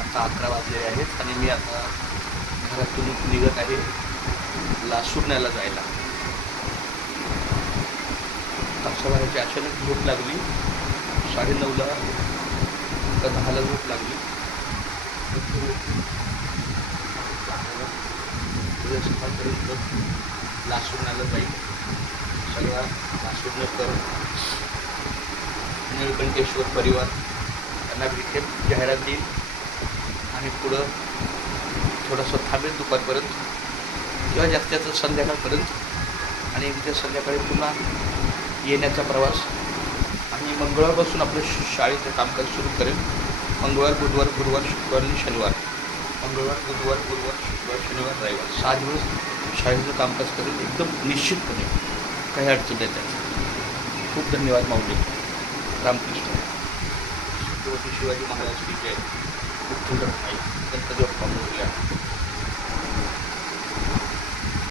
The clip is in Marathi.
आता 11 वाजले आहेत आणि मी आता घरातून निघत आहे लासुरण्याला जायला. तासाभराची अचानक झोप लागली. 9:30ला का 10ला झोप लागली. उद्या सकाळपर्यंत लासुरण्याला जाईल. सगळा लासुरण्याकर निळकंठेश्वर परिवार त्यांना भेटेल, जाहिरात देईल आणि पुढं थोडंसं थांबेल दुपारपर्यंत किंवा जास्तीत जास्त संध्याकाळपर्यंत आणि उद्या संध्याकाळी पुन्हा येण्याचा प्रवास आणि मंगळवारपासून आपलं शाळेचं कामकाज सुरू करेल. मंगळवार, बुधवार, गुरुवार, शुक्रवार आणि शनिवार. मंगळवार, बुधवार, गुरुवार, शुक्रवार, शनिवार, रविवार 6 दिवस शाळेचं कामकाज करेल एकदम निश्चितपणे. काही अडचण नाही त्याचं. खूप धन्यवाद माऊली. रामकृष्ण. छत्रपती शिवाजी महाराज की जय. खूप सुंदर आहे. गणपती बाप्पा.